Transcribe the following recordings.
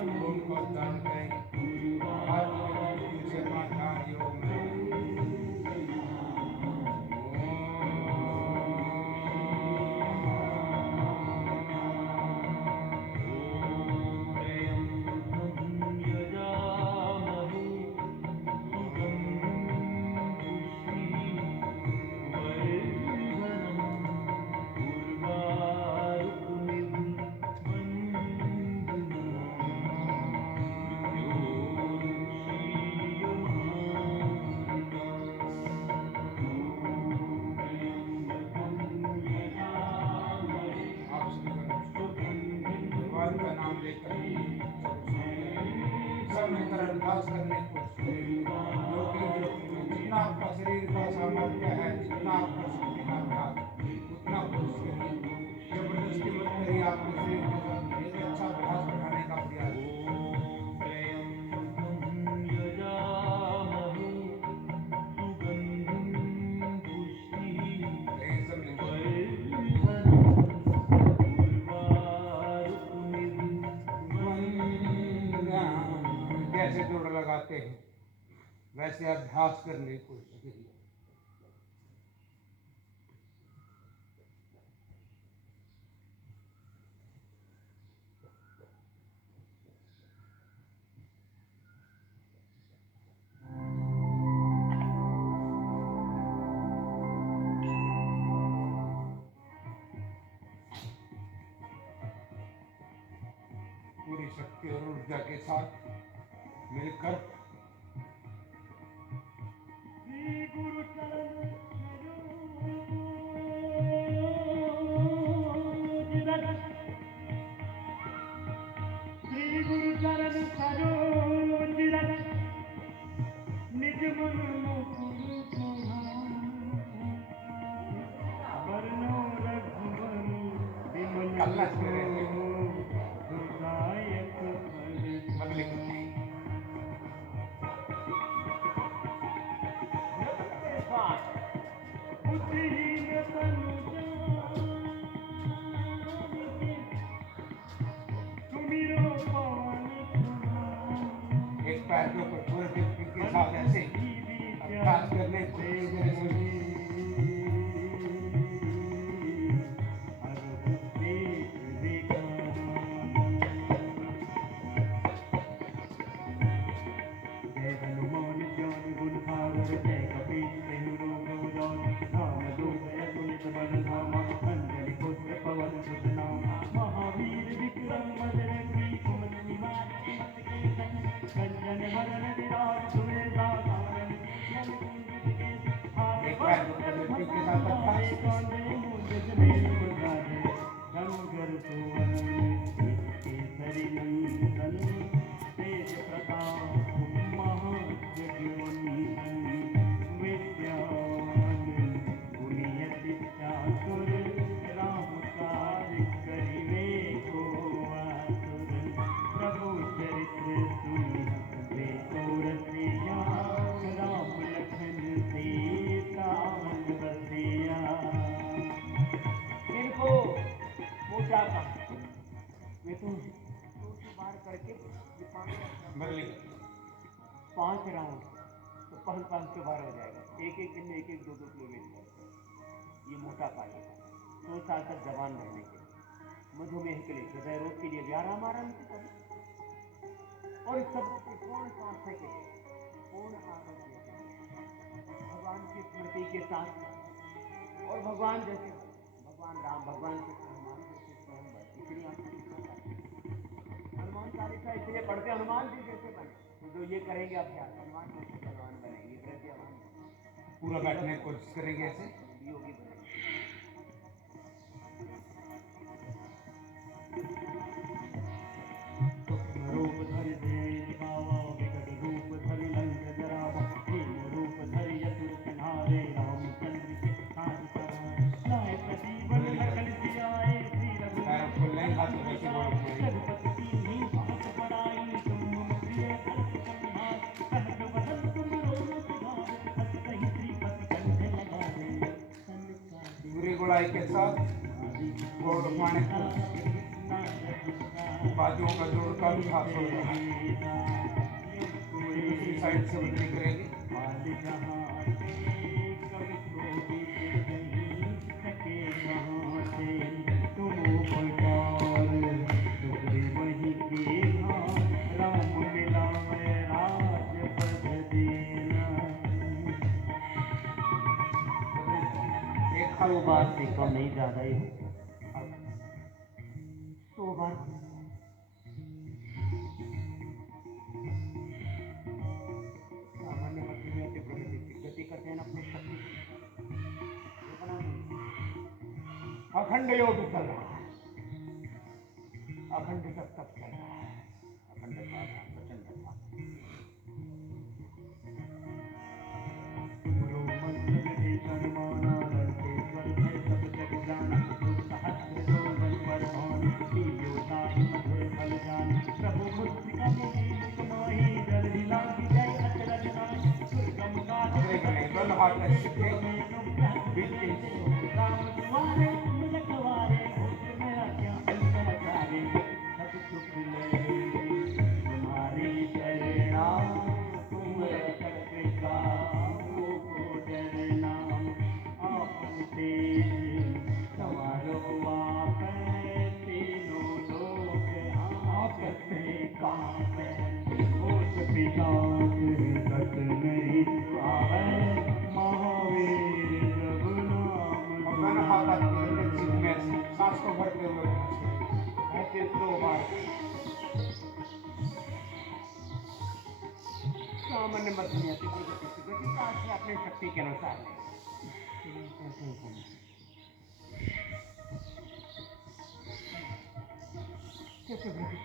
Loan को दान करें। आज के से अपना ध्यान योग में भगवान का नाम लेकर सब मिलकर अभ्यास करने को जो कि जितना आपका शरीर का सामर्थ्य है, जितना आपका शक्ति का अभ्यास, उतना कोशिश करिए। जबरदस्ती मत करिए आपके शरीर के साथ। एक अच्छा अभ्यास बढ़ाने का प्रयास जैसे दौड़ लगाते हैं वैसे अभ्यास करने की कोशिश करिए। पूरी शक्ति और ऊर्जा के साथ मिलकर एक पैर के ऊपर पूरे व्यक्ति के साथ ऐसे अभ्यास करने को पांच राउंड तो 500 बार हो जाएगा। एक एक दिन में एक एक 2-2 किलो वेट करते हैं। ये मोटा पानी 100 साल तक जवान रहने के लिए, मधुमेह के लिए, हृदय रोग के लिए व्यायाम आराम से करें और इस सब के पूर्ण स्वास्थ्य के लिए, पूर्ण आरोग्य के लिए, भगवान की स्मृति के साथ और भगवान जैसे भगवान राम, भगवान कृष्ण, हनुमान जैसे स्वयं इसलिए आप हनुमान चालीसा इसलिए पढ़ते हनुमान जी जैसे बने। तो जो ये करेंगे अभ्यास हनुमान जैसे भगवान बनेंगे, विद्यावान पूरा बैठने की कोशिश करेंगे ऐसे योगी बनेंगे। रूप धरि देहि दिखावा, विकट रूप धरि लंक जरावा, भीम रूप धरि असुर संहारे, रामचंद्र के काज कराए, लाए प्रदीपन लखन जियाए, श्री रघुपति कीन्ही बहुत बड़ाई, तुम मम प्रिय भरत संभाय, सहज वदन तुम रोम सिधारे, हंसहि श्रीपति कंठ लगाए। पूरी गुड़ाई के साथ गोड़ घुमाने की कोशिश करिए। बाजुओं का जोड़ का भी हाथ हो रहा है। दूसरी साइड से बदली करेंगे। एक हाथ 100 बार से कम नहीं, ज्यादा ही हो। 100 बार सामान्य मध्य में अति प्रगति की गति करते हैं अपने शक्ति से। अखंड योग चल रहा है, अखंड तक चल रहा है, अखंड प्रचंड दोनों हाथ ऐसे बीच के सांस को भरते हुए ऐसे 100 बार सामान्य मध्य में अति प्रगति की गति अपने शक्ति के अनुसार कैसे वृद्धि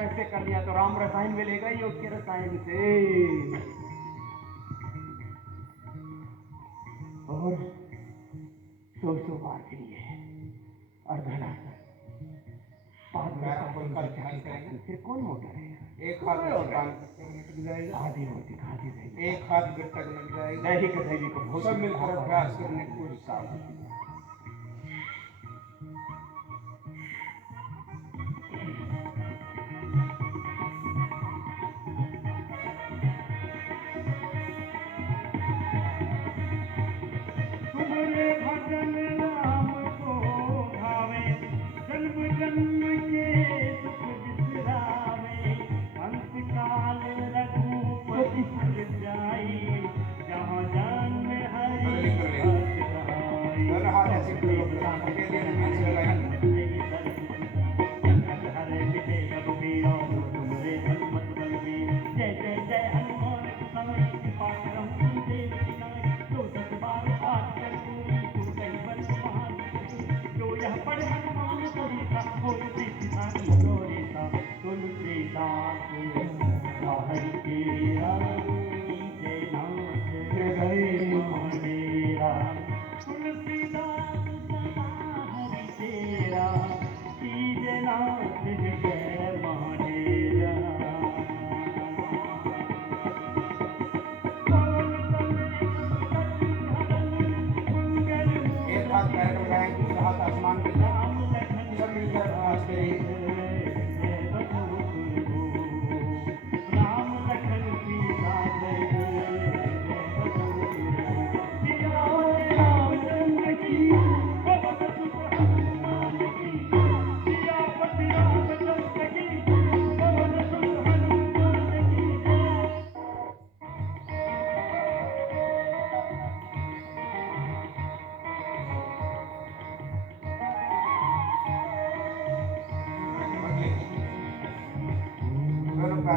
ऐसे कर दिया तो राम रसायन मिलेगा योग के रसायन से। और 100 बार के लिए अर्धनासन फिर कौन मोटा रहेगा? एक हाथ आधी होती खाती रहेगी, एक हाथ गिरता लग जाएगा। दैहिक दैविक बहुत सब मिलकर अभ्यास करने की कोशिश है।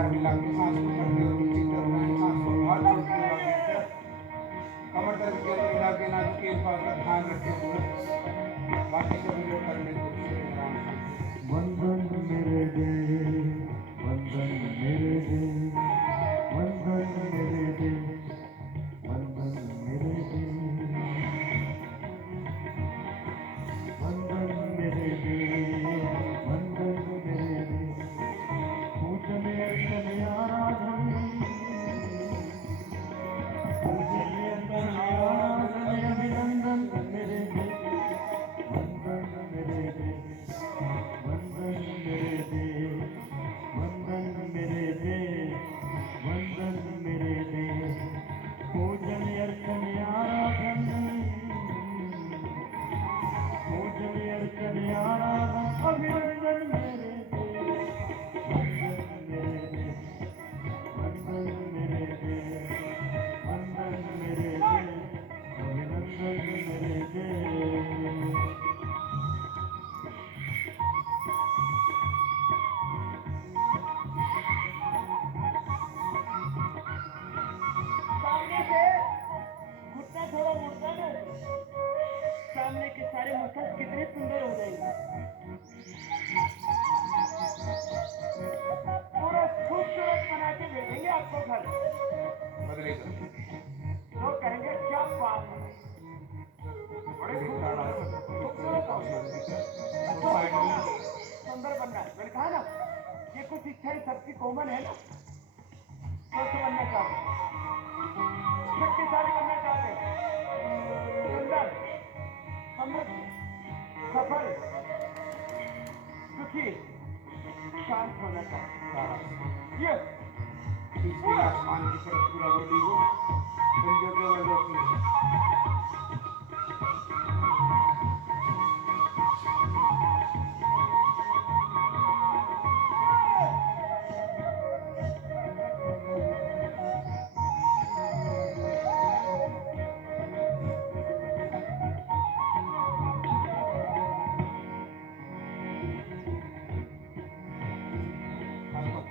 पैर मिला के सांस को करते हुए नीचे कर रहे हैं, सांस को बाहर छोड़ते हुए आगे की तरफ, कमर दर्द के अंदर मिला के नाजुक के इस बात का ध्यान रखते हुए बाकी सभी लोग करने को आराम से। वंदन मेरे देव, वंदन मेरे देव, वंदन मेरे देव, वंदन मेरे देव, वंदन मेरे देव, वंदन मेरे देव, पूजन अर्चन आराधन, पूजन अर्चन आराधन अभिनंदन मेरे देव, वंदन मेरे देव, वंदन मेरे देव, वंदन मेरे देव, वंदन मेरे देव, पूजन अर्चन आराधन, पूजन अर्चन आराधन अभिनंदन मेरे देव, वंदन मेरे देव, वंदन मेरे देव, वंदन मेरे देव, अभिनंदन मेरे देव। सामने से घुटना थोड़ा मुड़ता ना, सामने के सारे मसल कितने सुंदर हो जाएंगे, पूरा खूबसूरत बना के भेजेंगे आपको घर। बदलेगा लोग कहेंगे क्या बात है, बड़े खूबसूरत हो, सुंदर बनना है। मैंने कहा ना, ये कुछ इच्छाएं सबकी कॉमन है ना, स्वस्थ बनना चाहते हैं, शक्तिशाली बनना चाहते हैं, सुंदर, समृद्ध, सफल, सुखी, शांत होना चाहते हैं। ये तीसरी आसमान की तरफ पूरा बॉडी को बिंदु के ऊपर रखिए।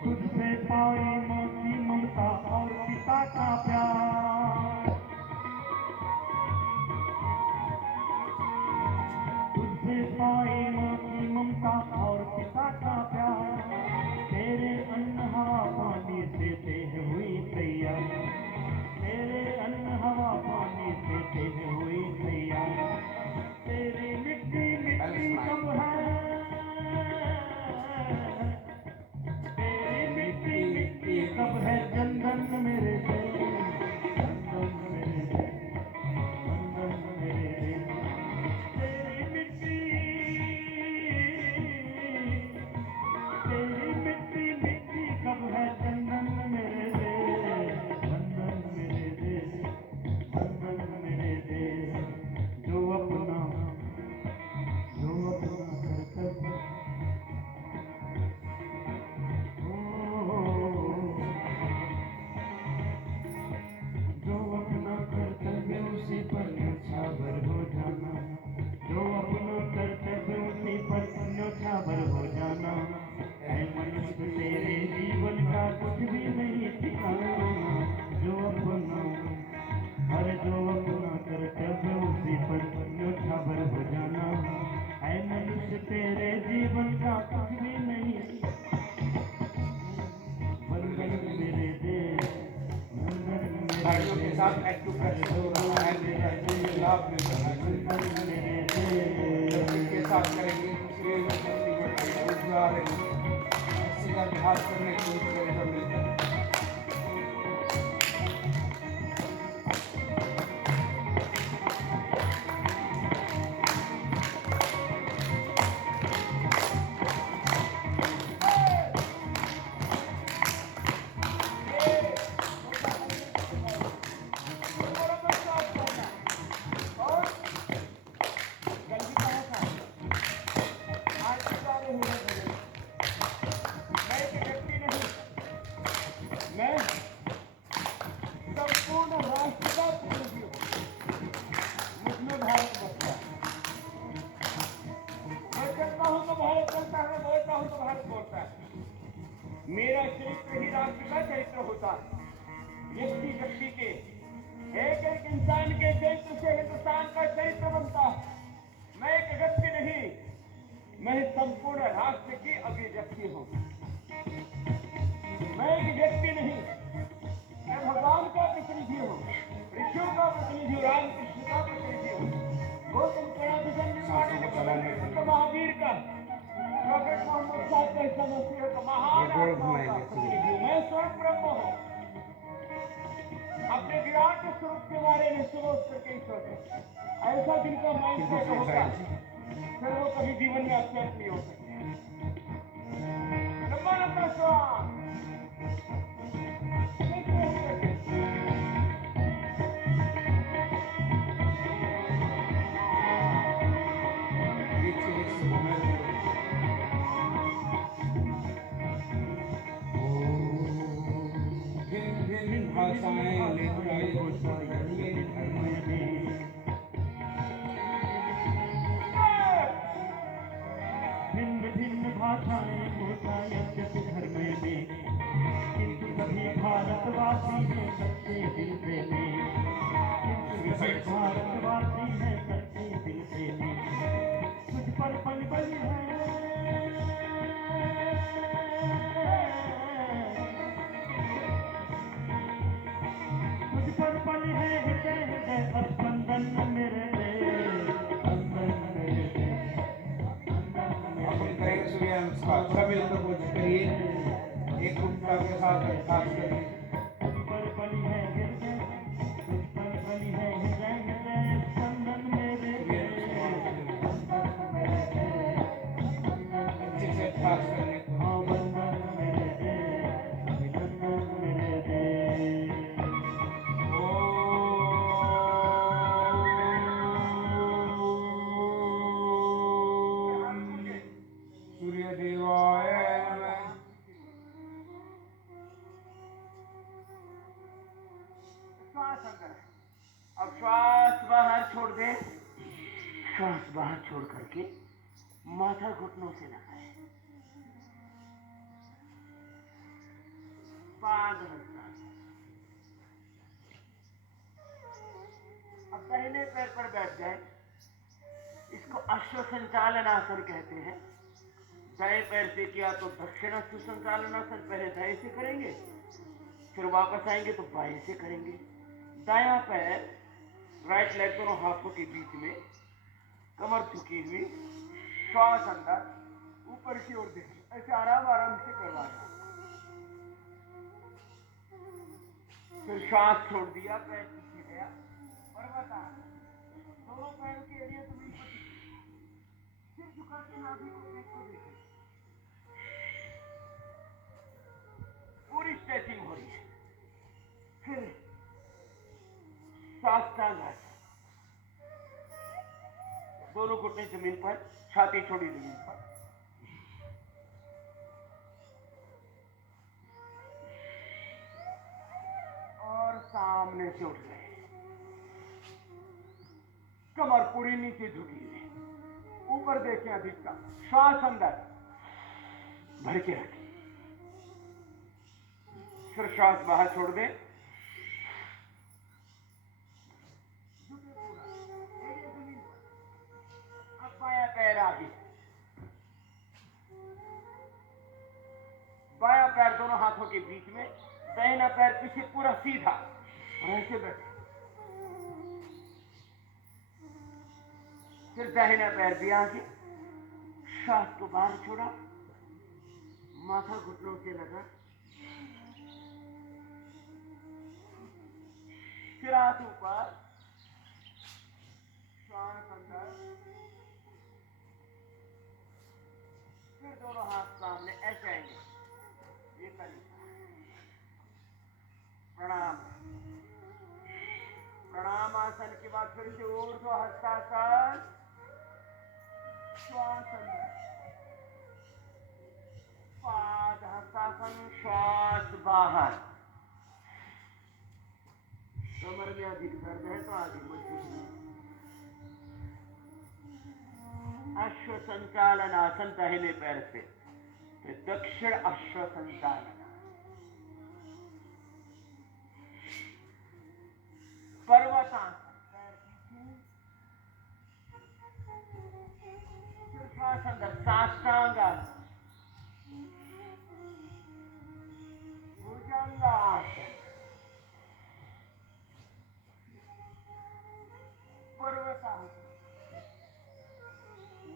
तुझसे पाई माँ की ममता और पिता का प्यार, तुझसे पाई माँ की ममता और पिता का प्यार, तेरे अन्न हवा पानी से देह हुई तैयार, तेरे अन्न हवा पानी से देह हुई तैयार, तेरी मिट्टी मिट्टी कब है, तेरी मिट्टी मिट्टी कब है चंदन मेरे देव, चंदन मेरे देव, चंदन मेरे देव, तेरी मिट्टी मिट्टी कब है चंदन मेरे देव, चंदन मेरे देव, चंदन मेरे देव, जो अपना कर्तव्य, जो अपना कर्तव्य उसी पर न्यौछावर हो जाना, जो अपना कर्तव्य उसी पर न्यौछावर हो जाना, ऐ मनुष्य तेरे जीवन का कुछ भी नहीं ठिकाना, जो अपना कर्तव्य उसी पर न्यौछावर हो जाना, ऐ मनुष्य तेरे जीवन का कुछ भी नहीं, वंदन मेरे देव, वंदन भाइयों मेरे के साथ एक्यूप्रेशर हो रहा है, लाभ मिल रहा है। के साथ करेंगे दूसरे व्यक्ति को रोजगार का अभ्यास करने को मिलता है। मैं एक व्यक्ति नहीं, होता है। व्यक्ति व्यक्ति के एक एक इंसान के चरित्र से हिंदुस्तान का चरित्र बनता है। मैं एक व्यक्ति नहीं, मैं संपूर्ण राष्ट्र की अभिव्यक्ति हूँ। मैं एक व्यक्ति नहीं, मैं भगवान का प्रतिनिधि हूँ, ऋषियों का प्रतिनिधि हूँ, रामकृष्ण का प्रतिनिधि हूँ, गौतम महावीर का, प्रॉफेट मोहम्मद साहब का, ईसा मसीह का, महान आत्माओं का प्रतिनिधि हूँ। मैं स्वयं ब्रह्म हूँ। अपने विराट स्वरूप के बारे में सुबह करके ही सोचे। ऐसा जिनका माइंड सेट होता फिर वो कभी जीवन में अपसेट नहीं हो सकते। लंबा लंबा श्वास भाषाएं लेकर आए घर में भिन्न भिन्न भाषाएं होता यद्यपि धर्म में, किंतु सभी भारतवासी हैं सच्चे दिल से में, किंतु सभी भारतवासी हैं सच्चे दिल से में। तुझ पर पल पल है, तुझ पर पल है हृदय हृदय स्पंदन मेरे सूर्य नमस्कार सब मिलकर कोशिश करिए एक रूपता के साथ खास करिए। पर बलि है हृदय, पर बलि है हृदय हृदय स्पंदन मेरे अच्छे से खास करने को हाँ बंधन मेरे दे, अभिनंदन मेरे दे। सूर्य देवाय नमः। श्वास अंदर, अब श्वास बाहर छोड़ दे। श्वास बाहर छोड़ करके माथा घुटनों से लगाए, पाद हल्का। अब दाहिने पैर पर बैठ जाए। इसको अश्व संचालन आसन कहते हैं। दाएं पैर से किया तो दक्षिण अश्व संचालन आसन, पहले दाएं से करेंगे, फिर वापस आएंगे तो बाएं से करेंगे। दायां पैर राइट लेग दोनों हाथों के बीच में, कमर झुकी हुई, श्वास अंदर ऊपर की ओर देखिए। ऐसे आराम आराम से करवाना। फिर श्वास छोड़ दिया, पैर पीछे गया, पर्वतासन। दोनों पैरों की एरिया जमीन पर सिर झुका के नाभि को पेट को देखें। पूरी स्ट्रेचिंग हो रही है। फिर साष्टांग आसन, दोनों घुटने जमीन पर, छाती छोड़ी जमीन पर। और सामने से उठ गए, कमर पूरी नीचे झुकी है, ऊपर देखें अधिकता। श्वास अंदर भर के रखें, फिर श्वास बाहर छोड़ दें। अब बायां पैर आगे, बायां पैर दोनों हाथों के बीच में, दाहिना पैर पीछे पूरा सीधा, और ऐसे बैठे। फिर दाहिना पैर भी आगे, श्वास को बाहर छोड़ा, माथा घुटनों से लगा, फिर हाथ ऊपर, श्वास अंदर, फिर दोनों हाथ सामने ऐसे आएंगे। ये तरीका प्रणाम। प्रणाम आसन के बाद फिर से ऊर्ध्व हस्तासन, श्वास अंदर, पाद हस्तासन, श्वास बाहर। कमर में अधिक दर्द है तो आगे बढ़िए। अश्व संचालन आसन दाहिने पैर से, दक्षिण अश्व संचालन। पर्वतासन, पैर पीछे, शीर्षासन, साष्टांगासन, भुजंगासन, पर्वतासन,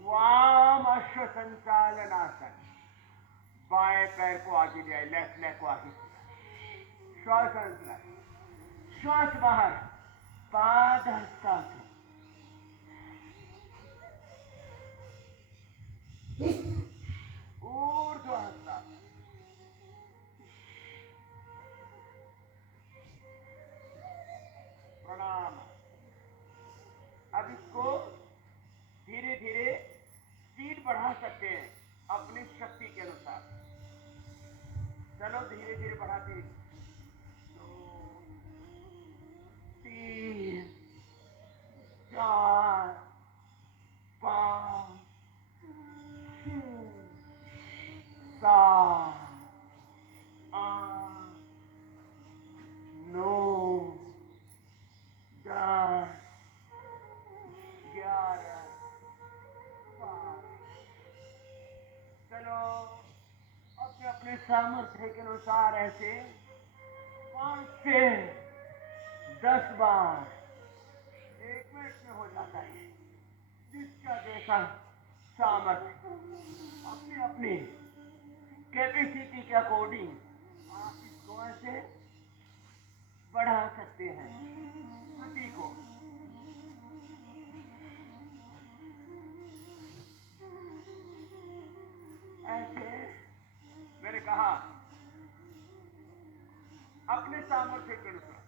वाम अश्व संचालनासन, बाएं पैर को आगे ले आए, लेफ्ट लेग को आगे किया, श्वास अंदर, श्वास बाहर, पाद हस्तासन, ऊर्ध्व हस्तासन, प्रणाम। अब इसको धीरे धीरे स्पीड बढ़ा सकते हैं अपनी शक्ति के अनुसार। चलो धीरे धीरे बढ़ाते हैं। 2, 3, 4, 5, 6, 7, 8, 9, 10, 11, 12। चलो अपने अपने सामर्थ्य के अनुसार ऐसे 5 से 10 बार 1 मिनट में हो जाता है। जिसका जैसा सामर्थ्य अपनी अपनी कैपेसिटी के अकॉर्डिंग आप इसको ऐसे बढ़ा सकते हैं गति को। ऐसे मैंने कहा अपने सामर्थ्य के अनुसार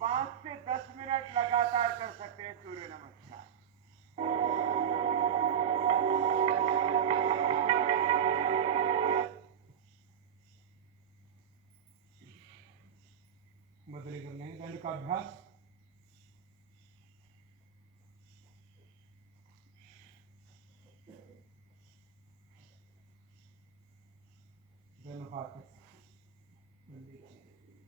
5 से 10 मिनट लगातार कर सकते हैं सूर्य नमस्कार। बदली कर लेंगे दंड का अभ्यास। दोनों हाथ बंदी कीजिए।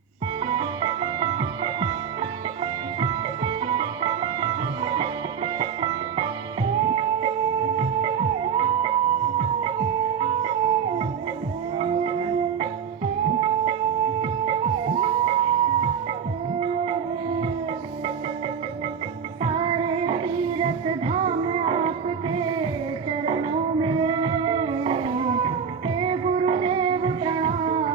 सारे तीरथ धाम आपके चरणों में, हे गुरुदेव प्रणाम।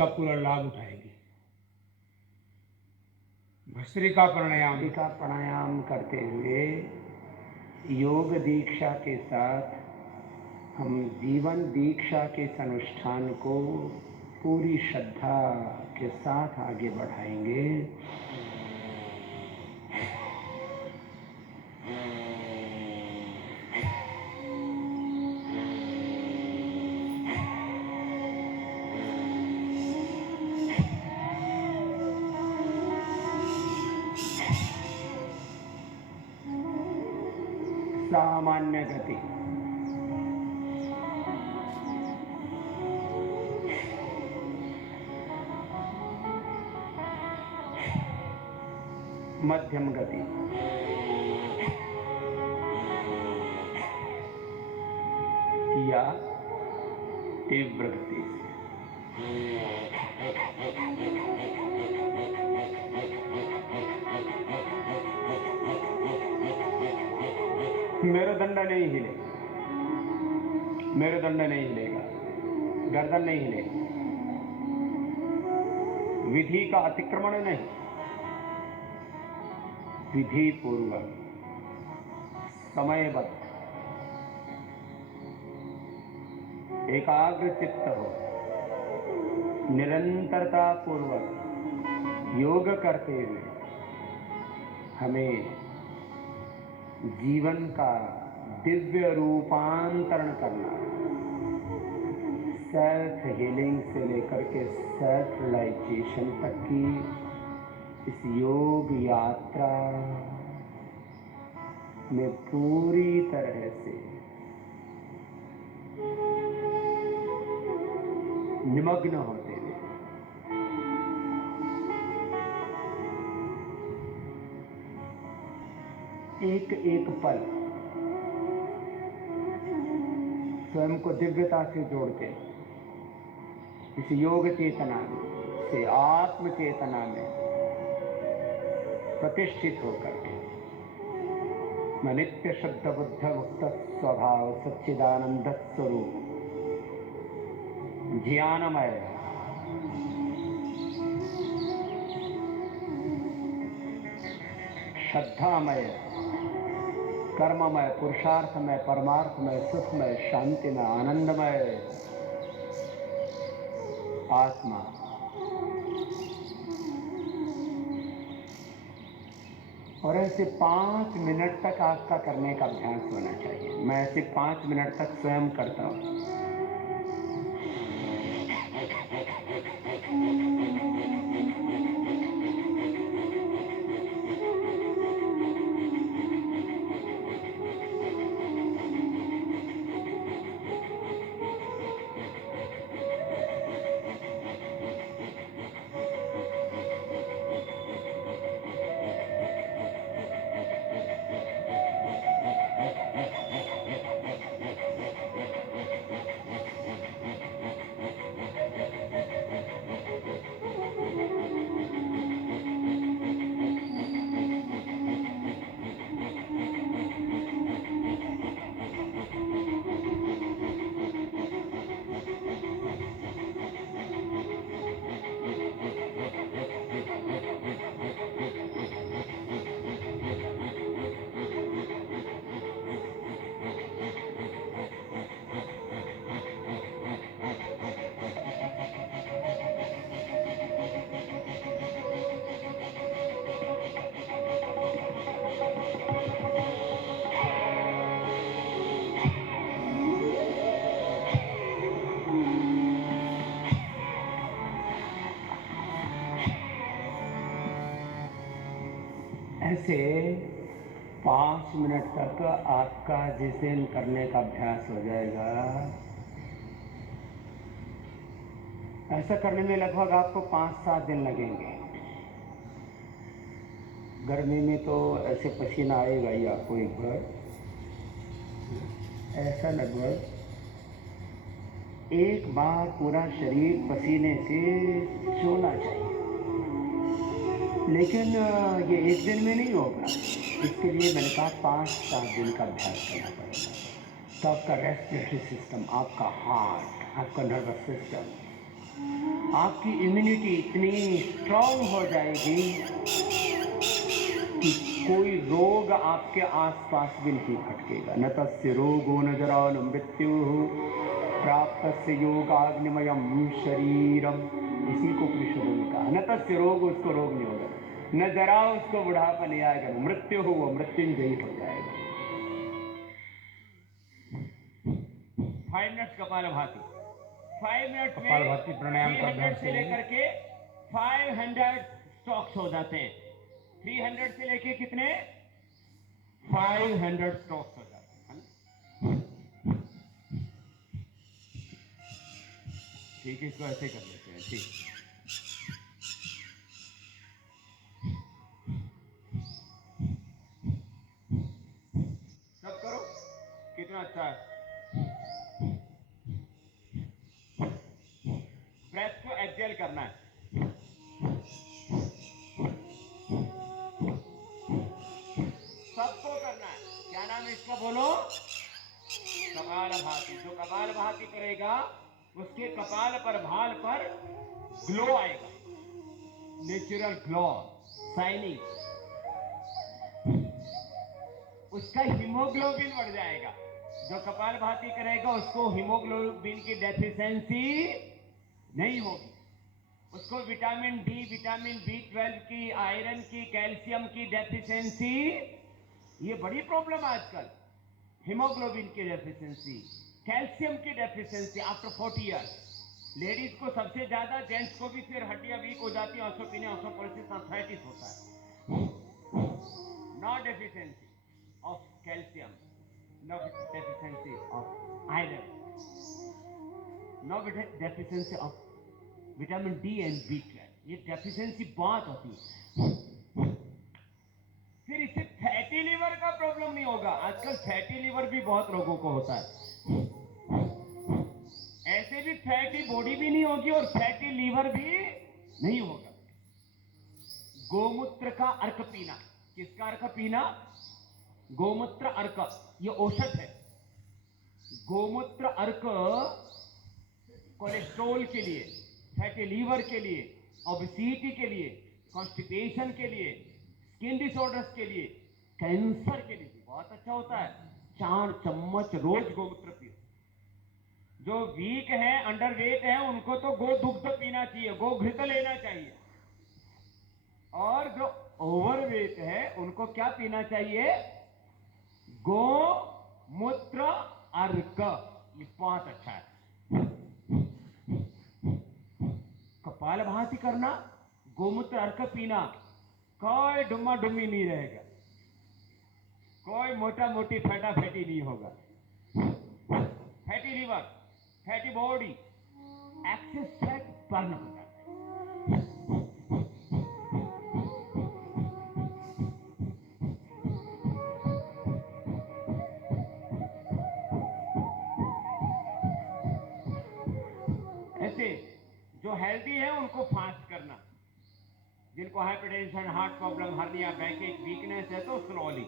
इसका पूरा लाभ उठाएगी। भस्त्रिका प्राणायाम का प्राणायाम करते हुए योग दीक्षा के साथ हम जीवन दीक्षा के इस अनुष्ठान को पूरी श्रद्धा के साथ आगे बढ़ाएंगे। सामान्य गति, मध्यम गति, या तीव्र गति मेरुदंड नहीं हिले, मेरुदंड नहीं हिलेगा, गर्दन नहीं हिलेगी, विधि का अतिक्रमण नहीं, विधि पूर्वक समयबद्ध एकाग्र चित्त हो, निरंतरता पूर्वक योग करते हुए हमें जीवन का दिव्य रूपांतरण करना है। सेल्फ हीलिंग से लेकर के सेल्फ रियलाइजेशन तक की इस योग यात्रा में पूरी तरह से निमग्न होते हुए एक एक पल स्वयं को दिव्यता से जोड़ते इस योग चेतना से आत्म चेतना में प्रतिष्ठित होकर के मैं नित्य शुद्ध बुद्ध मुक्त स्वभाव सच्चिदानंद स्वरूप ज्ञानमय श्रद्धामय कर्ममय पुरुषार्थमय परमार्थमय सुखमय शांतिमय आनंदमय आत्मा और ऐसे 5 मिनट तक आपका करने का अभ्यास होना चाहिए। मैं ऐसे 5 मिनट तक स्वयं करता हूँ। ऐसे 5 मिनट तक आपका जिस दिन करने का अभ्यास हो जाएगा, ऐसा करने में लगभग आपको 5-7 दिन लगेंगे। गर्मी में तो ऐसे पसीना आएगा ही आपको एक बार, ऐसा लगभग एक बार पूरा शरीर पसीने से चोना चाहिए। लेकिन ये एक दिन में नहीं होगा, इसके लिए मैंने कहा 5-7 दिन का अभ्यास करना पड़ेगा। तो आपका रेस्पिरेटरी सिस्टम, आपका हार्ट, आपका नर्वस सिस्टम आपकी इम्यूनिटी इतनी स्ट्रांग हो जाएगी कि कोई रोग आपके आसपास भी नहीं खटकेगा। न तस्य रोगो न जरा न मृत्यु प्राप्तस्य योगाग्निमयम शरीरम। इसी को उपनिषदों में कहा, न तस्य रोग, उसको रोग नहीं होगा, न जरा, उसको बुढ़ापा नहीं आएगा, न मृत्यु हो, वो मृत्युंजयी हो जाएगा। 5 मिनट कपालभाति, 5 मिनट में कपालभाति प्राणायाम का 300 से लेकर के 500 स्टॉक्स हो जाते हैं। 300 से लेके कितने 500 स्टॉक्स हो जाते हैं, है ना? ठीक है, इसको ऐसे कर लेते हैं। ठीक, सब करो, कितना अच्छा है। ब्रेथ को एक्सेल करना है। सबको करना है। क्या नाम है इसका, बोलो? कपालभाति। जो कपालभाति करेगा उसके कपाल पर, भाल पर ग्लो आएगा, नेचुरल ग्लो, शाइनिंग। उसका हीमोग्लोबिन बढ़ जाएगा। जो कपालभाति करेगा उसको हीमोग्लोबिन की डेफिशिएंसी नहीं होगी। उसको विटामिन डी, विटामिन B12 की, आयरन की, कैल्शियम की डेफिशिएंसी, ये बड़ी प्रॉब्लम है आजकल। हीमोग्लोबिन की डेफिशिएंसी, कैल्शियम की डेफिशिएंसी आफ्टर 40 ईयर्स। लेडीज को सबसे ज्यादा, जेंट्स को भी फिर हड्डियां वीक हो जाती है, ऑस्टियोपेनिया, ऑस्टियोपोरोसिस, आर्थराइटिस होता है। Not deficiency of calcium, not deficiency of iron, not deficiency of vitamin D and B12। ये डेफिशिएंसी बहुत होती है। फिर इससे फैटी लीवर का प्रॉब्लम नहीं होगा। आजकल फैटी लीवर भी बहुत लोगों को होता है। ऐसे भी फैटी बॉडी भी नहीं होगी और फैटी लीवर भी नहीं होगा। गोमूत्र का अर्क पीना। किसका अर्क पीना? गोमूत्र अर्क, ये औषध है। गोमूत्र अर्क कोलेस्ट्रॉल के लिए, फैटी लीवर के लिए, ओबेसिटी के लिए, कॉन्स्टिपेशन के लिए, स्किन डिसऑर्डर्स के लिए, कैंसर के लिए भी बहुत अच्छा होता है। 4 चम्मच रोज गोमूत्र पियो। जो वीक है, अंडरवेट है, उनको तो गो दुग्ध पीना चाहिए, गो घृत लेना चाहिए। और जो ओवरवेट है उनको क्या पीना चाहिए? गो मूत्र अर्क। ये बहुत अच्छा है। कपालभाति करना, गोमूत्र अर्क पीना, कोई डुम्मा डुम्मी नहीं रहेगा, कोई मोटा मोटी फैटा फैटी नहीं होगा। Fatty liver, fatty body, excess fat burn हो जाता है। ऐसे जो हेल्दी है उनको फास्ट करना। जिनको hypertension, heart problem, hernia, बैकएक, weakness है तो slowly.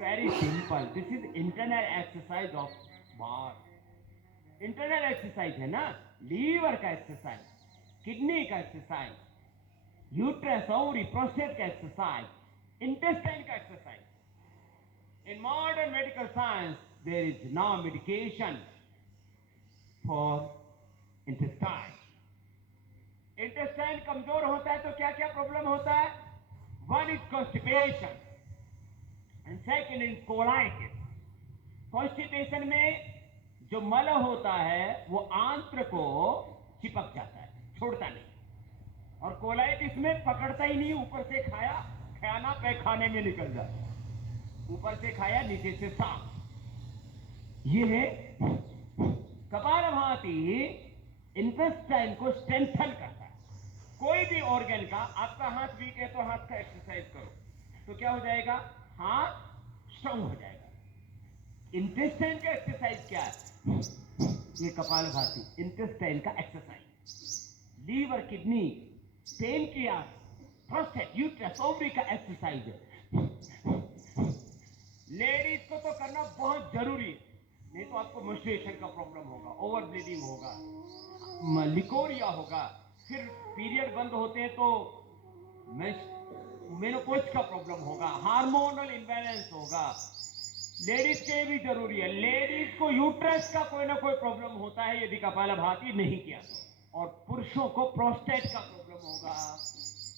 Very simple. This is internal exercise of bar. Internal exercise है ना, लीवर का एक्सरसाइज, किडनी का एक्सरसाइज, यूट्रस, ओवरी, प्रोस्टेट का एक्सरसाइज, इंटेस्टाइन का exercise. In modern medical science, there is no medication for intestine. Intestine कमजोर होता है तो क्या क्या प्रॉब्लम होता है? One is constipation and second is colitis. Constipation में जो मल होता है वो आंत्र को चिपक जाता है, छोड़ता नहीं। और कोलाइटिस में पकड़ता ही नहीं, ऊपर से खाया, खाना पैखाने में निकल जाता है। ऊपर से खाया, नीचे से साफ। ये है कपालभाति। इंटेस्टाइन को स्ट्रेंथन करता है। कोई भी ऑर्गन का, आपका हाथ वीक है तो हाथ का एक्सरसाइज करो तो क्या हो जाएगा? हाथ स्ट्रांग हो जाएगा। इंटेस्टाइन का एक्सरसाइज क्या है? ये कपालभाति इंटेस्टाइन का exercise. Liver, kidney, pancreas, prostate, uterus, ovary का एक्सरसाइज है। लेडीज को तो करना बहुत जरूरी है, नहीं तो आपको menstruation का प्रॉब्लम होगा, ओवर ब्लीडिंग होगा, लिकोरिया होगा, फिर पीरियड बंद होते हैं तो मेनोपॉज का प्रॉब्लम होगा, हार्मोनल इम्बैलेंस होगा। लेडीज के लिए भी जरूरी है। लेडीज को यूट्रस का कोई ना कोई प्रॉब्लम होता है यदि कपालभाति नहीं किया तो, और पुरुषों को प्रोस्टेट का प्रॉब्लम होगा।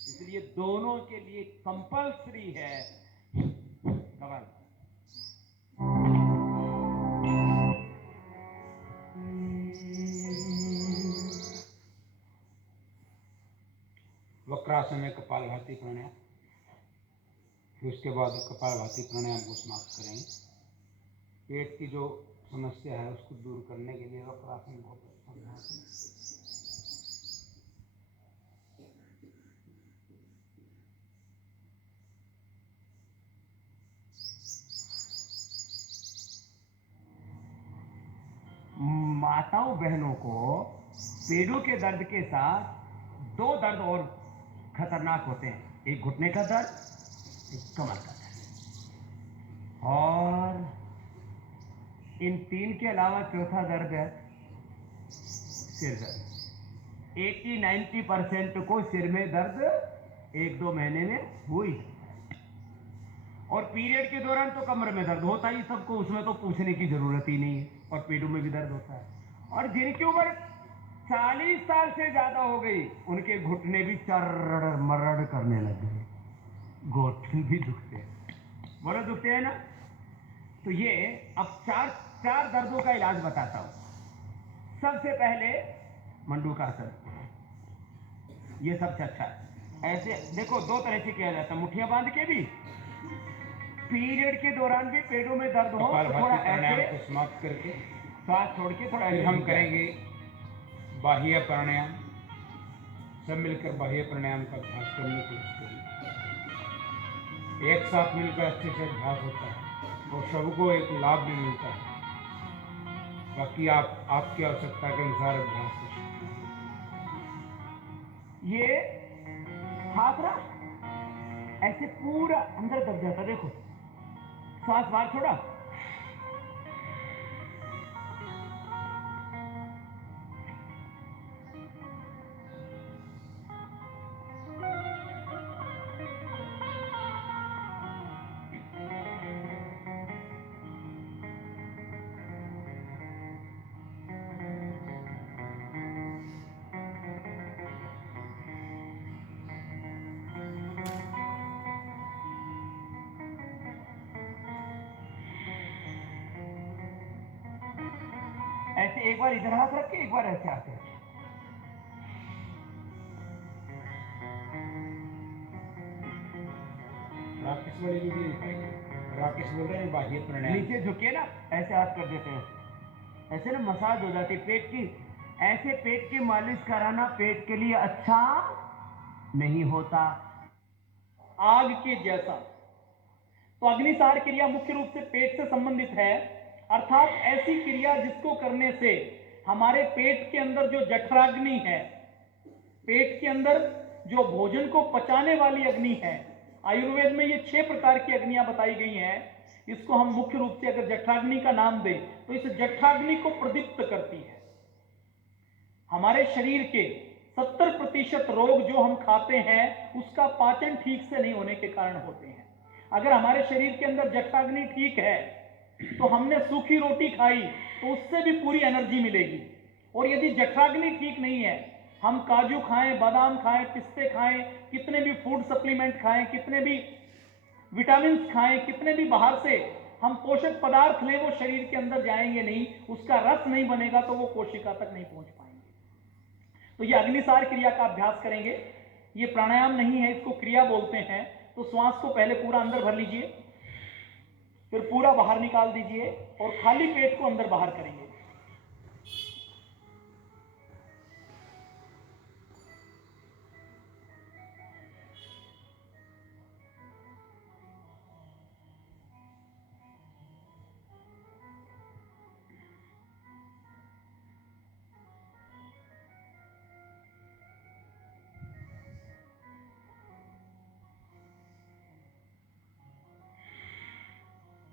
इसलिए दोनों के लिए कंपल्सरी है कपाल। वक्रासन में कपालभाति प्राणायाम, फिर उसके बाद कपालभाति प्राणायाम को समाप्त करेंगे। पेट की जो समस्या है उसको दूर करने के लिए वक्रासन बहुत अच्छा अभ्यास है। माताओं बहनों को पेड़ों के दर्द के साथ दो दर्द और खतरनाक होते हैं, एक घुटने का दर्द, एक कमर का दर्द, और इन तीन के अलावा चौथा दर्द है सिर दर्द। 80-90% को सिर में दर्द 1-2 महीने में हुई, और पीरियड के दौरान तो कमर में दर्द होता ही सबको, उसमें तो पूछने की जरूरत ही नहीं है, और पेटों में भी दर्द होता है। और जिनकी उम्र 40 साल से ज्यादा हो गई उनके घुटने भी चर्रड़ मर्रड़ करने लग गए, घुटने भी दुखते हैं, बोलो दुखते हैं ना। तो ये अब चार दर्दों का इलाज बताता हूं। सबसे पहले मंडूकासन, ये सबसे अच्छा है। ऐसे देखो, दो तरह से किया जाता है, मुठ्ठियां बांध के भी, पीरियड के दौरान भी पेटों में दर्द हो तो थोड़ा कपालभाति प्राणायाम ऐसे को समाप्त करके सांस छोड़ के थोड़ा फिर ऐसे हम नीचे। करेंगे बाह्य प्राणायाम। सब मिलकर बाह्य प्राणायाम का अभ्यास करने की कोशिश करेंगे। एक साथ मिलकर अच्छे से अभ्यास होता है और सबको एक लाभ भी मिलता है। बाकी आप आपकी आवश्यकता के अनुसार अभ्यास कर सकते हैं। ये हाथ ना ऐसे पूरा अंदर दब जाता, देखो सांस बाहर छोड़ा, ऐसे एक बार इधर हाथ रख के एक बार ऐसे हाथ रख। राकेश वाली भी नहीं पाएंगे। राकेश बोल रहे हैं बाह्य प्राणायाम। नीचे झुके ना, ऐसे हाथ कर देते हैं, ऐसे ना मसाज हो जाती है पेट की। ऐसे पेट की मालिश कराना पेट के लिए अच्छा नहीं होता। आग के जैसा। तो अग्निसार क्रिया मुख्य रूप से पेट से संबंधित है, अर्थात ऐसी क्रिया जिसको करने से हमारे पेट के अंदर जो जठराग्नि है, पेट के अंदर जो भोजन को पचाने वाली अग्नि है, आयुर्वेद में ये 6 प्रकार की अग्नियां बताई गई हैं। इसको हम मुख्य रूप से अगर जठराग्नि का नाम दें तो इस जठराग्नि को प्रदीप्त करती है। हमारे शरीर के 70% रोग जो हम खाते हैं उसका पाचन ठीक से नहीं होने के कारण होते हैं। अगर हमारे शरीर के अंदर जठराग्नि ठीक है तो हमने सूखी रोटी खाई तो उससे भी पूरी एनर्जी मिलेगी, और यदि जठराग्नि ठीक नहीं है, हम काजू खाएं, बादाम खाएं, पिस्ते खाएं, कितने भी फूड सप्लीमेंट खाएं, कितने भी विटामिन खाएं, कितने भी बाहर से हम पोषक पदार्थ लें, वो शरीर के अंदर जाएंगे नहीं, उसका रस नहीं बनेगा तो वो कोशिका तक नहीं पहुंच पाएंगे। तो ये अग्निसार क्रिया का अभ्यास करेंगे। ये प्राणायाम नहीं है, इसको क्रिया बोलते हैं। तो श्वास को पहले पूरा अंदर भर लीजिए, फिर पूरा बाहर निकाल दीजिए और खाली पेट को अंदर बाहर करेंगे।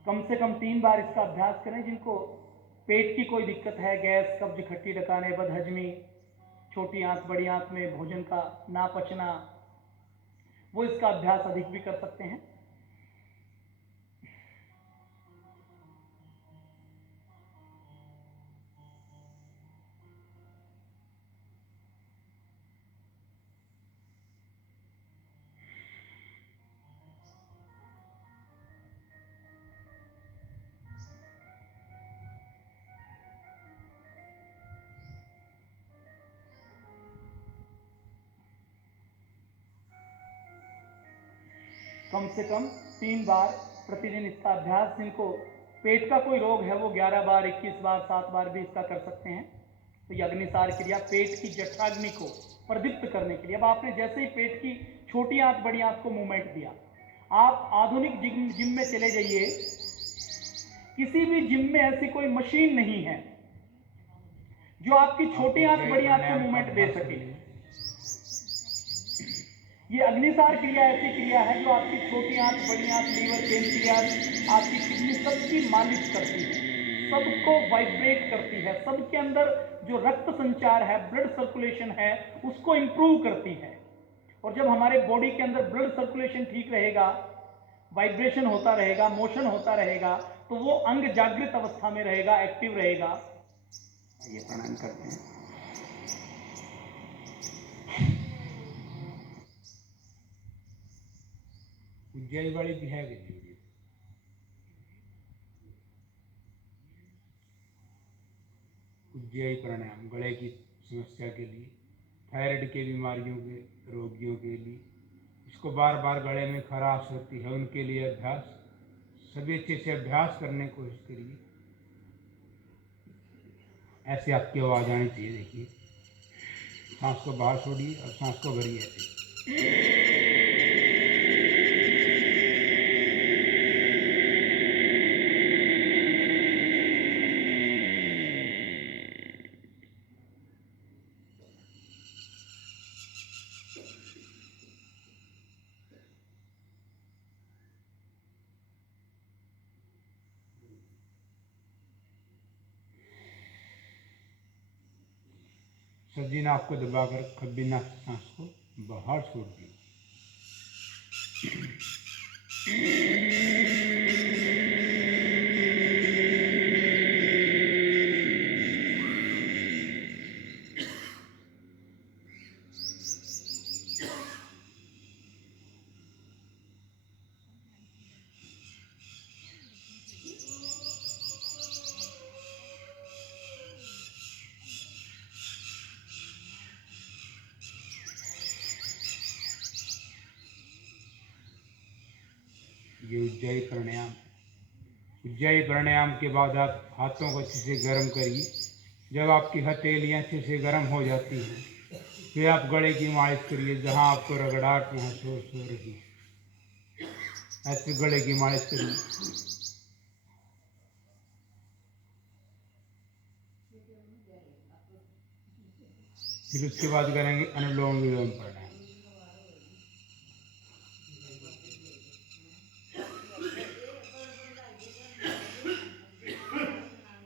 कम से कम 3 बार इसका अभ्यास करें। जिनको पेट की कोई दिक्कत है, गैस, कब्ज, खट्टी डकाने, बदहजमी, छोटी आंत बड़ी आंत में भोजन का ना पचना, वो इसका अभ्यास अधिक भी कर सकते हैं। कम से कम 3 बार प्रतिदिन इसका अभ्यास। जिनको पेट का कोई रोग है वो 11 बार, 21 बार, 7 बार भी इसका कर सकते हैं। तो ये अग्निसार क्रिया पेट की जठराग्नि को प्रदीप्त करने के लिए। अब आपने जैसे ही पेट की छोटी आंत बड़ी आंत को मूवमेंट दिया, आप आधुनिक जिम में चले जाइए, किसी भी जिम में ऐसी कोई मशीन नहीं है जो आपकी छोटी आंत बड़ी आंत को मूवमेंट दे सके। ये अग्निसार क्रिया ऐसी क्रिया है जो आपकी छोटी आंत बड़ी आंत, लीवर, पेनक्रियाज, आपकी किडनी, सबकी मालिश करती है, सबको वाइब्रेट करती है, सबके अंदर जो रक्त संचार है, ब्लड सर्कुलेशन है, उसको इंप्रूव करती है। और जब हमारे बॉडी के अंदर ब्लड सर्कुलेशन ठीक रहेगा, वाइब्रेशन होता रहेगा, मोशन होता रहेगा, तो वो अंग जागृत अवस्था में रहेगा, एक्टिव रहेगा। ये प्रणाम करते हैं। उज्जैन वाली भी है कि उज्जैन प्राणायाम गले की समस्या के लिए, थायराइड के बीमारियों के रोगियों के लिए, इसको बार बार गले में खराश होती है उनके लिए अभ्यास। सभी अच्छे से अभ्यास करने की कोशिश करिए। ऐसे आपकी आवाज़ आनी चाहिए। देखिए, सांस को बाहर छोड़िए और सांस को भरिए ऐसे। सज्जी नाक को दबाकर खब्बी नाक से सांस को बाहर छोड़ दिए। ये उज्जयी प्राणायाम। उज्जयी प्राणायाम के बाद आप हाथों को अच्छे से गर्म करिए। जब आपकी हथेलियाँ अच्छे से गर्म हो जाती हैं, फिर आप गले की मालिश करिए जहाँ आपको रगड़ाहट महसूस हो रही है। ऐसे गले की मालिश करिए। फिर उसके बाद करेंगे अनुलोम विलोम प्राणायाम।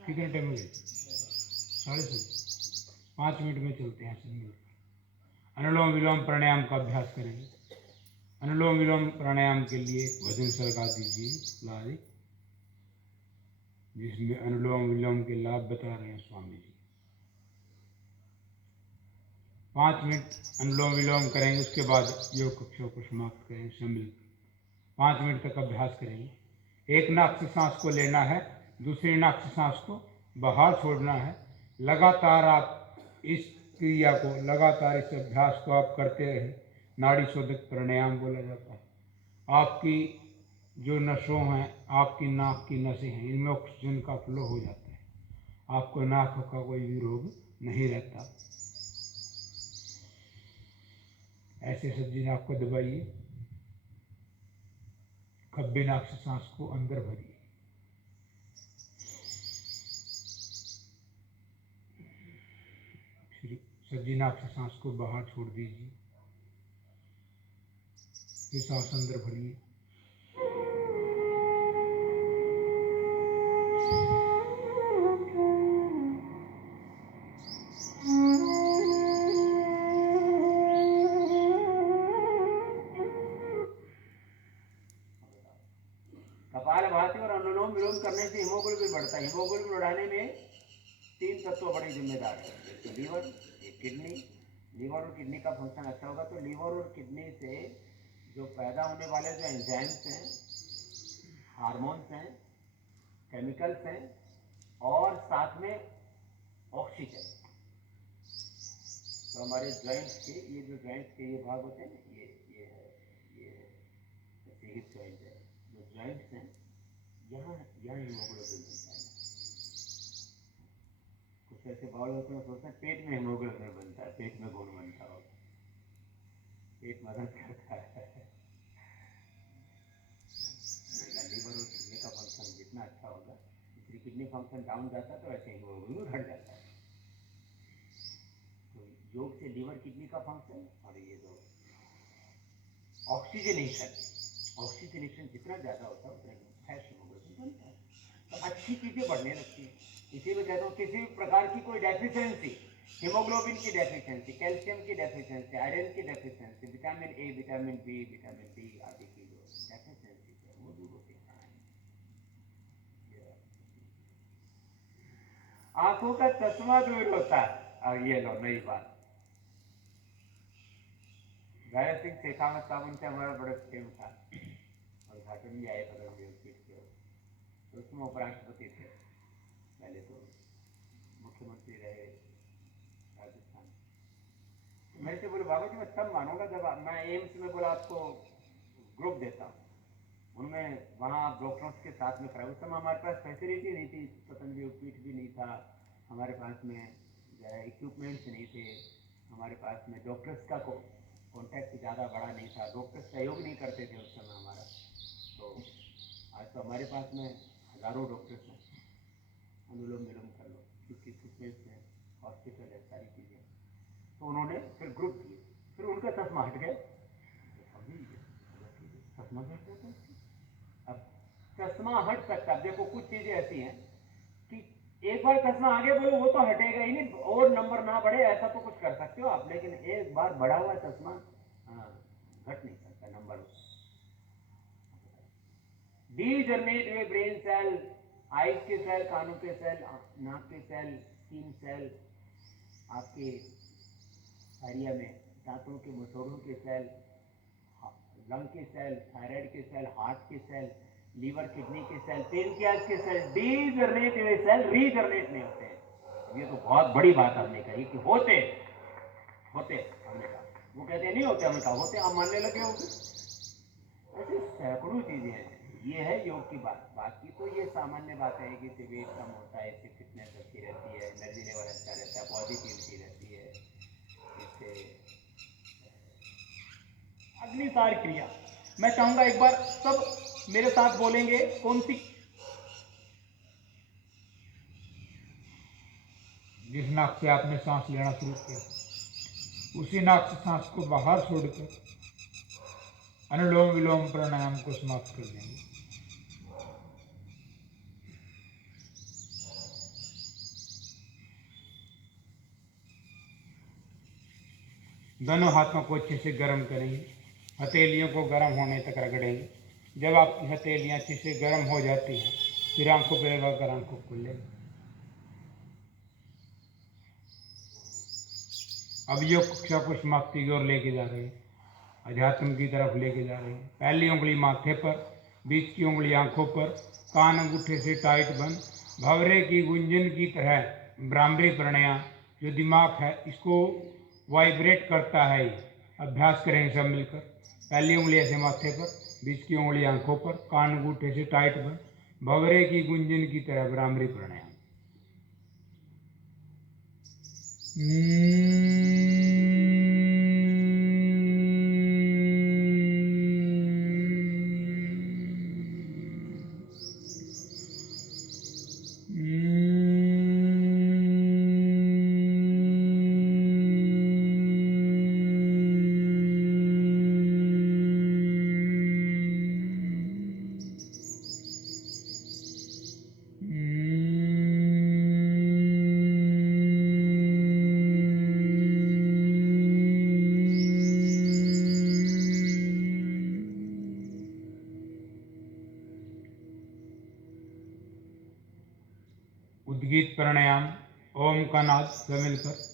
कितने टाइम में? 5:30 मिनट में चलते हैं। अनुलोम विलोम प्राणायाम का अभ्यास करेंगे। अनुलोम विलोम प्राणायाम के लिए भजन लगा दीजिए लाए, जिसमें अनुलोम विलोम के लाभ बता रहे हैं स्वामी जी। 5 मिनट अनुलोम विलोम करेंगे, उसके बाद योग कक्षों को समाप्त करेंगे। सम्मिलित 5 मिनट तक अभ्यास करेंगे। एक नाक से सांस को लेना है, दूसरी नाक से सांस को बाहर छोड़ना है। लगातार आप इस क्रिया को, लगातार इस अभ्यास को आप करते रहे। नाड़ी शोधक प्राणायाम बोला जाता है। आपकी जो नसों हैं, आपकी नाक की नसें हैं, इनमें ऑक्सीजन का फ्लो हो जाता है। आपको नाक का कोई भी रोग नहीं रहता। ऐसे सज्जी नाक को दबाइए, खब्बी नाक से सांस को अंदर भरिए। फिर सज्जी नाक से सांस को बाहर छोड़ दीजिए। फिर सांस अंदर भरिए। अनुलोम विलोम करने से हीमोग्लोबिन बढ़ता है। हीमोग्लोबिन बढ़ाने में 3 तत्व बड़े जिम्मेदार हैं। एक तो लीवर, एक किडनी। लीवर और किडनी का फंक्शन अच्छा होगा तो लीवर और किडनी से जो पैदा होने वाले जो एंजाइम्स हैं, हार्मोन्स हैं, केमिकल्स हैं और साथ में ऑक्सीजन। तो हमारे जॉइंट्स के ये जो जॉइंट्स के ये भाग होते हैं ना, ये हिप जॉइंट है, जो जॉइंट्स हैं यहाँ हीमोग्लोबिन बनता है। कुछ ऐसे बाउल होते हैं सोचते हैं पेट में हीमोग्लोबिन बनता है, पेट में खून बनता होगा, पेट मदद करता है। लीवर और किडनी का फंक्शन जितना अच्छा होगा, दूसरी किडनी फंक्शन डाउन जाता है तो ऐसे हीमोग्लोबिन घट जाता है। तो योग से लीवर किडनी का फंक्शन और ये जो ऑक्सीजनेशन जितना ज़्यादा होता है उतना फ्रेश हीमोग्लोबिन बनता है। तो अच्छी चीज़ें बढ़ने लगती हैं। इसी में कहता हूँ किसी भी प्रकार की कोई डेफिशिएंसी, हीमोग्लोबिन की डेफिशिएंसी, कैल्शियम की डेफिशिएंसी, आयरन की deficiency, vitamin A, vitamin B, vitamin D आदि की जो डेफिशिएंसी है वो दूर होती है। आंखों का चश्मा दूर होता है। और ये लो नई बात, गैर सिंह शेखावत साहब उनसे हमारा बड़ा प्रेम था और घाटन भी आए पदम योगपीठ के, तो उसमें उपराष्ट्रपति थे, पहले तो मुख्यमंत्री रहे राजस्थान। तो मेरे से बोले बाबा जी मैं तब मानूंगा जब मैं एम्स में बोला आपको ग्रुप देता हूँ, उनमें वहाँ आप डॉक्टर्स के साथ में कराए। उस समय हमारे पास फैसिलिटी नहीं थी, पतंजलि योगपीठ भी नहीं था, हमारे पास में इक्विपमेंट्स नहीं थे, हमारे पास में डॉक्टर्स का कॉन्टैक्ट ज़्यादा बड़ा नहीं था, डॉक्टर सहयोग नहीं करते थे उस समय हमारा। तो आज तो हमारे पास में हज़ारों डॉक्टर्स हैं, अनुलोम विलोम कर लो, क्योंकि इक्विपमेंट्स हैं, हॉस्पिटल है, सारी चीज़ें। तो उन्होंने फिर ग्रुप दिए, फिर उनका चश्मा हट गया। चश्मा हट जाता है, अब चश्मा हट सकता है। देखो कुछ चीज़ें ऐसी हैं कि एक बार चश्मा आगे बोलो वो तो हटेगा ही नहीं, और नंबर ना बढ़े ऐसा तो कुछ कर सकते हो आप, लेकिन एक बार बढ़ा हुआ चश्मा घट नहीं सकता नंबर। डीजनरेट हुए ब्रेन सेल, आइज के सेल, कानों के सेल, नाक के सेल, स्किन सेल, आपके एरिया में दांतों के मसोड़ों के सेल, लंग के सेल, थायराइड के सेल, हार्ट के सेल, लीवर किडनी के सेल, पेनक्रियाज के सेल, डीजनरेट हुए सेल रीजनरेट नहीं होते हैं। ये तो बहुत बड़ी बात हमने कही कि होते हमने कहा, वो कहते हैं नहीं होते, हमने कहा होते, आप मानने लगे हो। ऐसे सैकड़ों चीजें हैं। ये है योग की बात। बाकी तो ये सामान्य बात है कि इससे वेट कम होता है, इससे फिटनेस अच्छी रहती है, एनर्जी लेवल अच्छा रहता है, पॉजिटिविटी रहती है, इससे अग्निसार क्रिया। मैं चाहूंगा एक बार सब मेरे साथ बोलेंगे, कौन सी? जिस नाक से आपने सांस लेना शुरू किया उसी नाक से सांस को बाहर छोड़कर अनुलोम विलोम प्राणायाम को समाप्त कर देंगे। दोनों हाथों को अच्छे से गर्म करेंगे, हथेलियों को गर्म होने तक रगड़ेंगे। जब आपकी हथेलियां अच्छे से गर्म हो जाती हैं फिर आंखों पर लगाकर आंखों को खोल लेंगे। अब योग कक्षा को समाप्ति की ओर लेके जा रहे हैं, अध्यात्म की तरफ लेके जा रहे हैं। पहली उंगली माथे पर, बीच की उंगली आंखों पर, कान अंगूठे से टाइट बंद, भंवरे की गुंजन की तरह भ्रामरी प्राणायाम जो दिमाग है इसको वाइब्रेट करता है। ये अभ्यास करेंगे सब मिलकर। पहली उंगली ऐसे माथे पर, बीच की उंगली आंखों पर, कान अंगूठे से टाइट बंद, भंवरे की गुंजन की तरह भ्रामरी प्राणायाम। उद्गीत प्राणायाम ओम का नाद सब मिलकर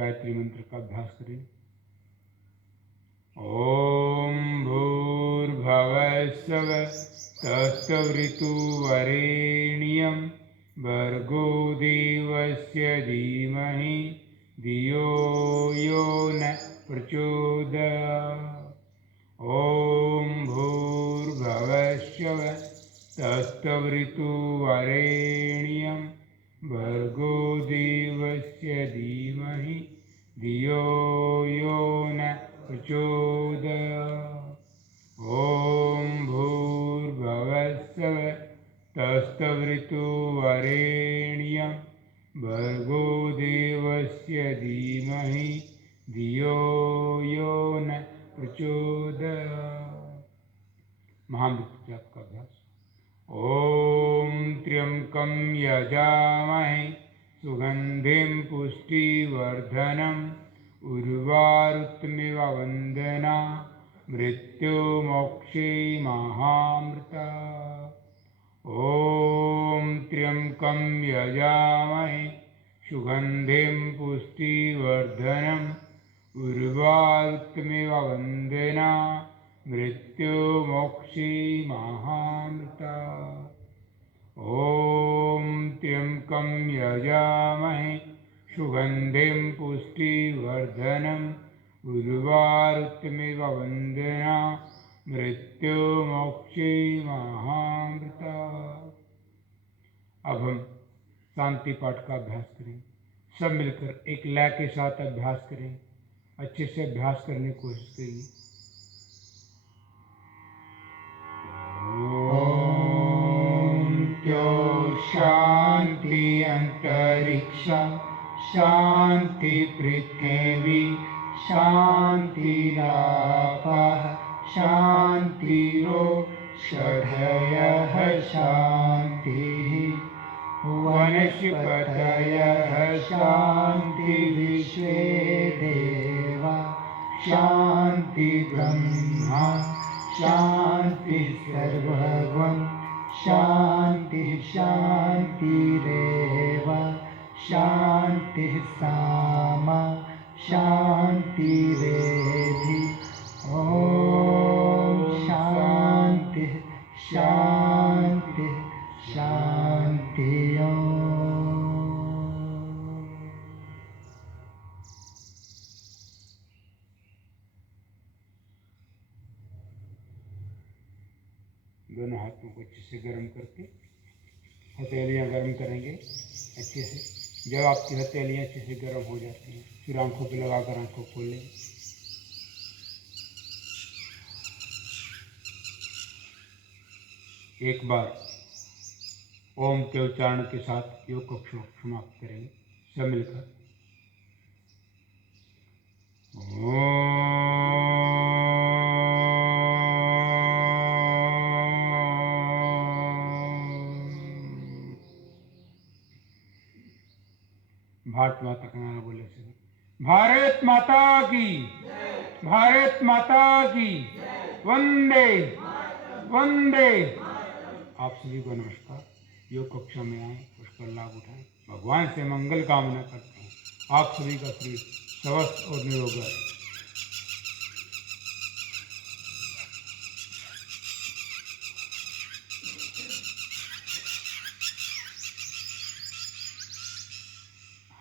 गायत्री मंत्र का अभ्यास करें। ओम भूर्भुवस्सुः तत्सवितुर्वरेण्यं भर्गो देवस्य धीमहि धियो यो न प्रचोदयात्। ओम भूर्भुवस्सुः तत्सवितुर्वरेण्यं भर्गो देवस्य धीमहि धियो यो न प्रचोदयात्। ओम भूर्भुवस्सुः तत्सवितुर्वरेण्यं भर्गो देवस्य धीमहि धियो यो न प्रचोदयात्। महामृत्यु जाप का अभ्यास। ओम त्र्यंबकं यजामहे सुगंधिं पुष्टिवर्धनम् उर्वारुकमिव वंदना मृत्युमोक्षे महामृता। ओम त्र्यंबकं यजामहे सुगंधिं पुष्टिवर्धनम् उर्वारुकमिव वंदना मृत्युमोक्षे महामृता। ओम त्र्यंबकं यजामहे सुगंधिं पुष्टिवर्धनम् उर्वारुकमिव वंदना मृत्युमोक्षे महामृता। अब हम शांति पाठ का अभ्यास करें। सब मिलकर एक लय के साथ अभ्यास करें। अच्छे से अभ्यास करने की कोशिश करिए। शांति अंतरिक्ष शांति पृथ्वी शांतिरापः शांतिरोषधयः शांतिः वनस्पतयः शांति विश्वे देवा शांति ब्रह्मा शांति सर्वगं शांति शांतिरेव शांति सामा शांतिरेधि। ओम शांति शांति शांति। दोनों हाथों को अच्छे से गर्म करके हथेलियाँ गर्म करेंगे अच्छे से। जब आपकी हथेलियाँ अच्छे से गर्म हो जाती हैं फिर आंखों पे लगाकर आंखों खोल लें। एक बार ओम के उच्चारण के साथ योग को समाप्त करेंगे। सब मिलकर भारत माता का नारा बोले से। भारत माता की, भारत माता की, वंदे वंदे। आप सभी को नमस्कार। योग कक्षा में आए, उसका लाभ उठाएं, भगवान से मंगल कामना करते हैं। आप सभी का शरीर स्वस्थ और निरोग रहे।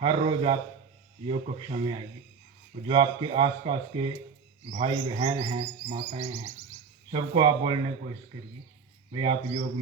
हर रोज आप योग कक्षा में आइए और जो आपके आसपास के भाई बहन हैं, माताएं हैं, सबको आप बोलने की कोशिश करिए भाई आप योग